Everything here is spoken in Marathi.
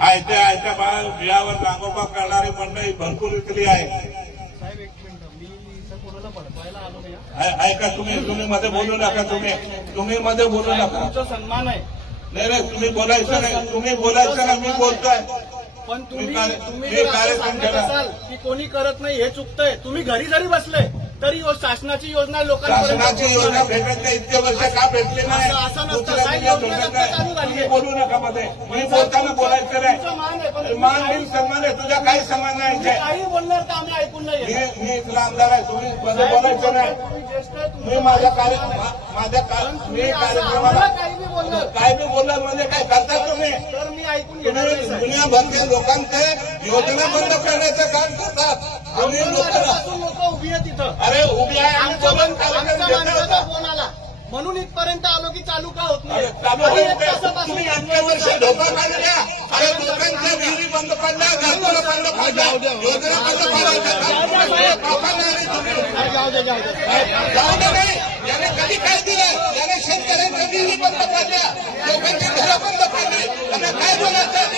आयत्या आयत्या बा बियावर रांगोबा करणारी मंडळी भरपूर इथली आहे. ऐका तुम्ही तुम्ही मध्ये बोलू नका तुम्ही. तुम्ही मध्ये बोलू नका. तुमचा सन्मान आहे. नाही नाही तुम्ही बोलायचं नाही. तुम्ही बोलायचं ना मी बोलतोय. पण तुम्ही कार्यक्रम केला. की कोणी करत नाही हे चुकतंय. तुम्ही घरी जरी बसले तरी शासनाची योजना शासनाची योजना. भेटत नाही इतके वर्ष का भेटले नाही असं- नसतं. बोलू नका मध्ये मी बोलताना बोलायचं नाही मान बिल सन्मान आहे तुझा काही सन्मान नाही. काही बोलणार तर आम्ही ऐकून नाही मी. मी इथला आमदार आहे तुम्ही मध्ये बोलायचं नाही मी माझ्या कार्य आहे. मा- माझ्या मी कार्यक्रमाला काय बी बोलणार म्हणजे काय करता तुम्ही तर मी ऐकून. दुनियाभरच्या लोकांचे योजना बंद करण्याचं काम करतात आम्ही लोकांना लोक उभी आहेत तिथं. अरे उभी आहे आम्ही आमच्या माणसाचा होता. फोन आला म्हणून इथपर्यंत आलो की चालू का होत नाही? अरे चालू आणि आहे एक ते. तासापासून तुम्ही इतके वर्ष धोका काढल्या अरे लोकांच्या विहिरी बंद पडल्या घरकुलं बंद पडल्या. योजना बंद पडल्या. लोकांना आणि तुम्ही जाऊ दे जाऊ दे. जाऊ दे नाही याने कधी काय दिलं? याने शेतकऱ्यांच्या विहिरी बंद पडल्या. लोकांच्या